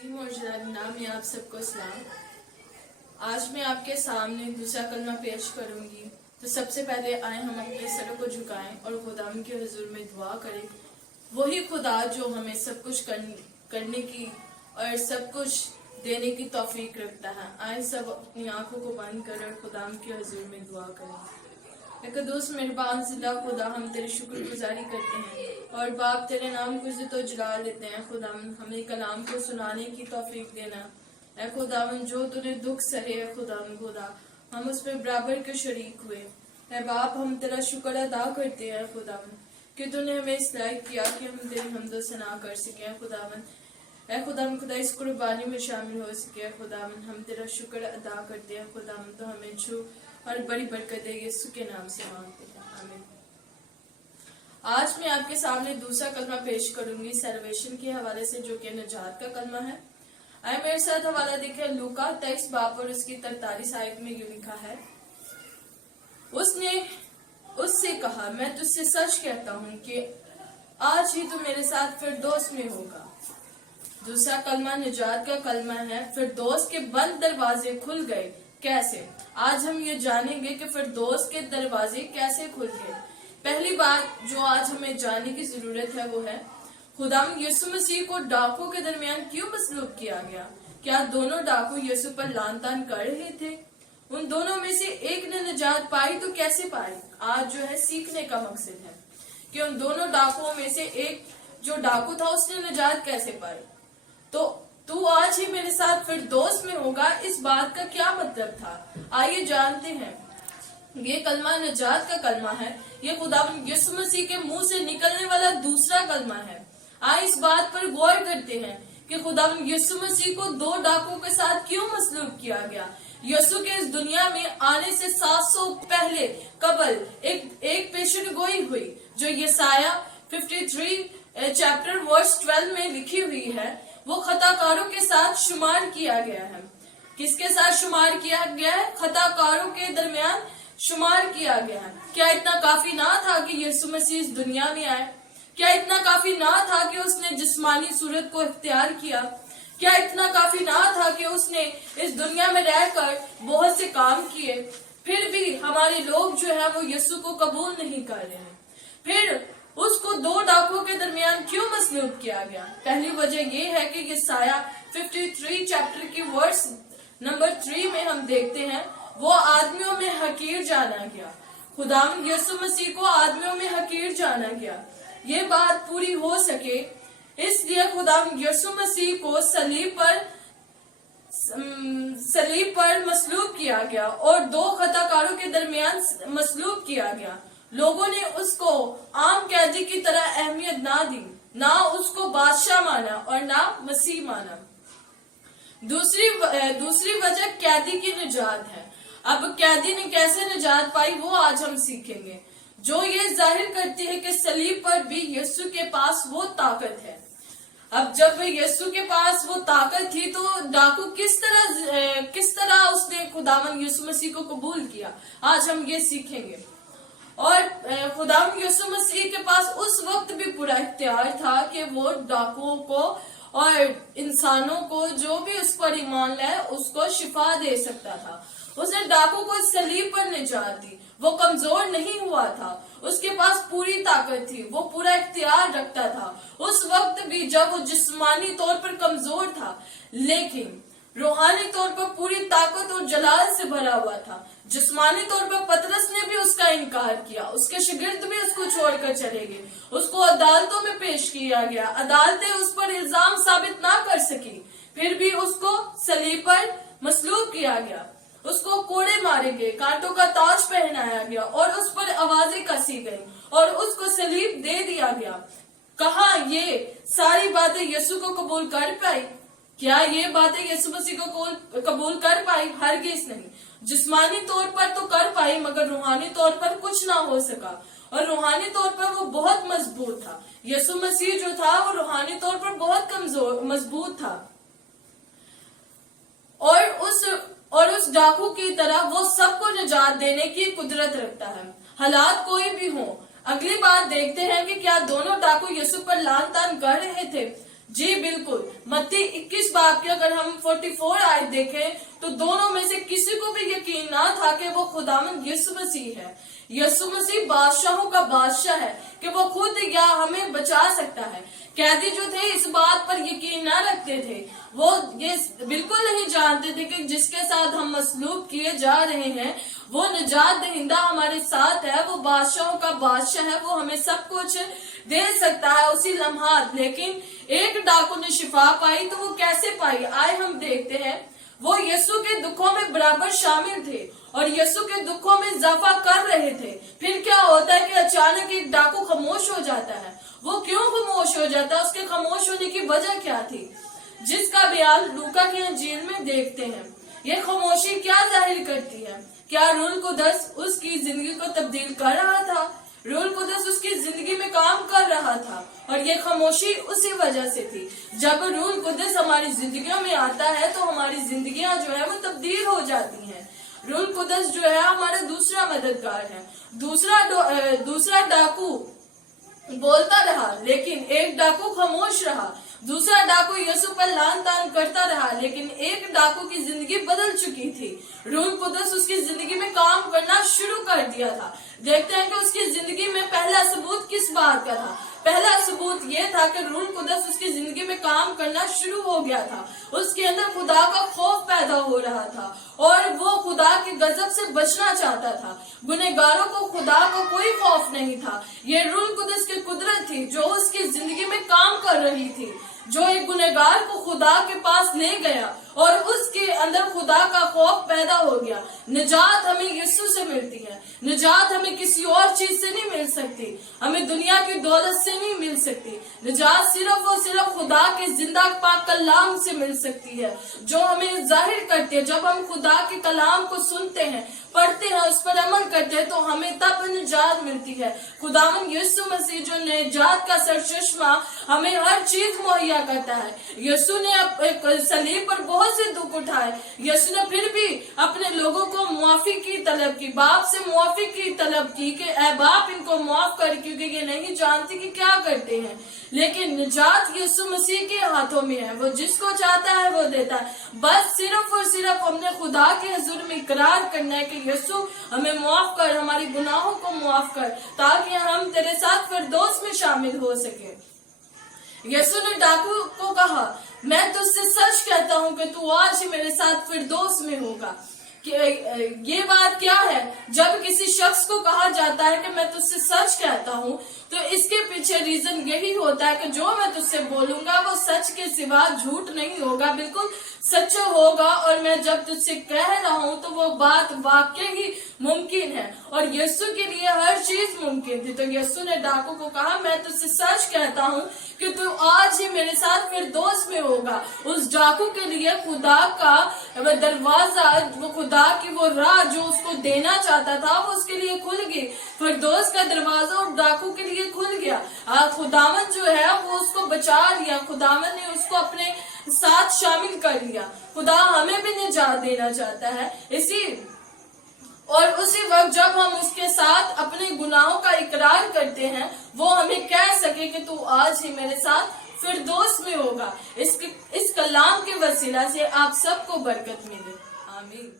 अजीम और जनाब नाम में आप सबको सलाम। आज मैं आपके सामने दूसरा कलमा पेश करूंगी। तो सबसे पहले आए हम अपने सरों को झुकाएं और खुदा के हुजूर में दुआ करें। वही खुदा जो हमें सब कुछ करने की और सब कुछ देने की तौफीक रखता है। आए सब अपनी आंखों को बंद कर और खुदा के हुजूर में दुआ करें। कदूस मेहरबान जिला खुदा, हम तेरे शुक्रगुजारी करते हैं और बाप तेरे नाम को इज्जत और जलाल देते हैं। खुदा हमें कलाम को सुनाने की तौफीक देना। ऐ खुदा जो तूने दुख सहे है खुदा हम उस पर बराबर के शरीक हुए। ऐ बाप हम तेरा शुक्र अदा करते हैं खुदा कि तूने हमें इस लायक किया कि हम तेरी हमदो सना कर सके। खुदा इस कुर्बानी में शामिल हो सके। खुदा हम तेरा शुक्र अदा करते हैं। खुदा तो हमें छू और बड़ी बरकत है यीशु के नाम से मांगते हैं, आमीन। आज मैं आपके सामने दूसरा कलमा पेश करूंगी सैल्वेशन के हवाले से, जो कि निजात का कलमा है। आए मेरे साथ हवाला देखें लूका 23 बाब और उसकी 43 आयत में यूं लिखा है, उसने उससे कहा, मैं तुझसे सच कहता हूँ कि आज ही तू मेरे साथ फिरदौस में होगा। दूसरा कलमा निजात का कलमा है। फिरदौस के बंद दरवाजे खुल गए। कैसे? आज हम ये जानेंगे कि फिरदौस के दरवाजे कैसे खुल गए। पहली बात जो आज हमें जानने की जरूरत है वो है, खुदाम यीशु मसीह को डाकुओं के दरमियान क्यों मसलूब किया गया? क्या दोनों डाकू यीशु पर लान तान कर रहे थे? उन दोनों में से एक ने निजात पाई तो कैसे पाई? आज जो है सीखने का मकसद है कि उन दोनों डाकुओं में से एक जो डाकू था उसने निजात कैसे पाई। तो तू आज ही मेरे साथ फिरदौस में होगा, इस बात का क्या मतलब था? आइए जानते हैं। ये कलमा निजात का कलमा है। ये खुदा यीशु मसीह के मुंह से निकलने वाला दूसरा कलमा है। आइए इस बात पर गौर करते हैं कि खुदा यीशु मसीह को दो डाकुओं के साथ क्यों मसलूब किया गया। यीशु के इस दुनिया में आने से 700 पहले कबल एक पेशन गोई हुई जो यसाया 53 चैप्टर वर्स 12 में लिखी हुई है। वो खताकारों के साथ शुमार किया गया है। किसके साथ शुमार किया गया है? खताकारों के दरमियान शुमार किया गया है। क्या इतना काफी ना था कि यीशु मसीह इस दुनिया में आए? क्या इतना काफी ना था कि उसने जिस्मानी सूरत को इख्तियार किया? क्या इतना काफी ना था कि उसने इस दुनिया में रहकर बहुत से काम किए? फिर भी हमारे लोग जो है वो यीशु को कबूल नहीं कर रहे हैं। फिर उसको दो डाकुओं के दरमियान क्यों मसलूब किया गया? पहली वजह यह है कि यसाया 53 चैप्टर की वर्स नंबर 3 में हम देखते हैं वो आदमियों में हकीर जाना गया। खुदाम यीशु मसीह को आदमियों में हकीर जाना गया। ये बात पूरी हो सके इसलिए खुदाम यीशु मसीह को सलीब पर मसलूब किया गया और दो खताकारों के दरमियान मसलूब किया गया। लोगों ने उसको आम कैदी की तरह अहमियत ना दी, ना उसको बादशाह माना और ना मसीह माना। दूसरी वजह कैदी की निजात है। अब कैदी ने कैसे निजात पाई वो आज हम सीखेंगे, जो ये जाहिर करती है कि सलीब पर भी यीशु के पास वो ताकत है। अब जब यीशु के पास वो ताकत थी तो डाकू किस तरह उसने खुदावन यीशु मसीह को कबूल किया, आज हम ये सीखेंगे। और खुदावन यीशु मसीह के पास उस वक्त भी पूरा इख्तियार था कि वो डाकुओं को और इंसानों को जो भी उस पर ईमान लाए उसको शिफा दे सकता था। उसने डाकू को सलीब पर निजात दी। वो कमजोर नहीं हुआ था, उसके पास पूरी ताकत थी, वो पूरा इख्तियार रखता था। उस वक्त भी जब वो जिस्मानी तौर पर कमजोर था लेकिन रूहानी तौर पर पूरी ताकत और जलाल से भरा हुआ था। जिस्मानी तौर पर पतरस ने भी उसका इनकार किया, उसके शागिर्द भी उसको छोड़कर चले गए, उसको अदालतों में पेश किया गया, अदालतें उस पर इल्जाम साबित ना कर सकी, फिर भी उसको सलीब पर मसलूब किया गया। उसको कोड़े मारे गए, कांटों का ताज पहनाया गया और उस पर आवाजें कसी गई और उसको सलीब दे दिया गया। कहा ये सारी बातें यीशु को कबूल कर पाई? क्या ये बातें यीशु मसीह को कबूल कर पाई? हरगिज नहीं। जिस्मानी तौर पर तो कर पाई मगर रूहानी तौर पर कुछ ना हो सका और रूहानी तौर पर वो बहुत मजबूत था। यीशु मसीह जो था वो रूहानी तौर पर बहुत मजबूत था और उस डाकू की तरह वो सबको निजात देने की कुदरत रखता है, हालात कोई भी हो। अगली बात देखते हैं कि क्या दोनों डाकू यीशु पर लान तान कर रहे थे? जी बिल्कुल, मत्ती 21 बाब की अगर हम 44 आयत देखें तो दोनों में से किसी को भी यकीन ना था कि वो खुदावंद यीशु मसीह है। यीशु मसीह बादशाहों का बादशाह है कि वो खुद या हमें बचा सकता है। कैदी जो थे इस बात पर यकीन ना रखते थे, वो ये बिल्कुल नहीं जानते थे कि जिसके साथ हम मसलूब किए जा रहे हैं वो निजात दहिंदा हमारे साथ है, वो बादशाहों का बादशाह है, वो हमें सब कुछ दे सकता है उसी लम्हात। लेकिन एक डाकू ने शिफा पाई, तो वो कैसे पाई आए हम देखते हैं। वो यीशु के दुखों में बराबर शामिल थे और यीशु के दुखों में इजाफा कर रहे थे। फिर क्या होता है कि अचानक एक डाकू खामोश हो जाता है। वो क्यों खामोश हो जाता है, उसके खामोश होने की वजह क्या थी, जिसका बयान लूका की अंजील में देखते हैं। ये खामोशी क्या जाहिर करती है? क्या रूल कुदस उसकी जिंदगी को तब्दील कर रहा था? रूल कुदस उसकी जिंदगी में काम कर रहा था और ये खामोशी उसी वजह से थी। जब रूल कुदस हमारी जिंदगियों में आता है तो हमारी जिंदगियां जो है वो तब्दील हो जाती हैं। रूल कुदस जो है हमारा दूसरा मददगार है। दूसरा डाकू बोलता रहा लेकिन एक डाकू खामोश रहा। दूसरा डाकू यीशु पर लान तान करता रहा लेकिन एक डाकू की जिंदगी बदल चुकी थी। रूह कुदस उसकी जिंदगी में काम करना शुरू कर दिया था। देखते हैं कि उसकी जिंदगी में पहला सबूत किस बात का था। पहला सबूत ये था कि रूह कुदस उसकी जिंदगी में काम करना शुरू हो गया था। उसके अंदर खुदा का खौफ पैदा हो रहा था और वो खुदा के गजब से बचना चाहता था। गुनहगारों को खुदा को कोई खौफ नहीं था। ये रूह कुदस की कुदरत थी जो उसकी जिंदगी में काम कर रही थी, जो एक गुनहगार को खुदा के पास ले गया और उसके अंदर खुदा का खौफ पैदा हो गया। निजात हमें यीशु से मिलती है। निजात हमें किसी और चीज से नहीं मिल सकती, हमें दुनिया की दौलत से नहीं मिल सकती। निजात सिर्फ और सिर्फ खुदा के जिंदा पाक कलाम से मिल सकती है, जो हमें जाहिर करती है। जब हम खुदा के कलाम को सुनते हैं, पढ़ते हैं, उस पर अमल करते हैं तो हमें तब निजात मिलती है। खुदावंद यीशु मसीह जो निजात का सरचश्मा हमें हर चीज मुहैया करता है। यीशु ने सलीब पर बहुत से दुख उठाए, यीशु ने फिर भी अपने लोगों को मुआफी की तलब की, बाप से मुआफी की तलब की कि ऐ बाप इनको माफ कर, क्योंकि ये नहीं जानती कि क्या करते हैं। लेकिन निजात यीशु मसीह के हाथों में है, वो जिसको चाहता है वो देता है। बस सिर्फ और सिर्फ हमने खुदा के हुजूर में इकरार करना है कि यीशु हमें माफ कर, हमारी गुनाहों को माफ कर, ताकि हम तेरे साथ फिरदौस में शामिल हो सके। यीशु ने डाकू को कहा, मैं तुझसे सच कहता हूँ कि तू आज ही मेरे साथ फिरदौस में होगा। कि ये बात क्या है? जब किसी शख्स को कहा जाता है कि मैं तुझसे सच कहता हूँ तो इसके पीछे रीजन यही होता है कि जो मैं तुझसे बोलूंगा वो सच के सिवा झूठ नहीं होगा, बिल्कुल सच्चा होगा। और मैं जब तुझसे कह रहा हूँ तो वो बात वाकई ही मुमकिन है और यीशु के लिए हर चीज मुमकिन थी। तो यीशु ने डाकू को कहा, मैं तुझसे सच कहता हूँ कि तू आज ही मेरे साथ फिरदौस में होगा। उस डाकू के लिए खुदा का दरवाजा, वो खुदा की वो राह जो उसको देना चाहता था वो उसके लिए खुल गई। फिरदौस का दरवाजा और डाकू के लिए खुल गया। खुदावन जो है वो उसको बचा लिया, खुदावन ने उसको अपने साथ शामिल कर लिया। खुदा हमें भी निजात देना चाहता है। और उसी वक्त जब हम उसके साथ अपने गुनाहों का इकरार करते हैं, वो हमें कह सके कि तू आज ही मेरे साथ फिरदौस में होगा। इस कलाम के वसीला से आप सबको बरकत मिले। आमीन।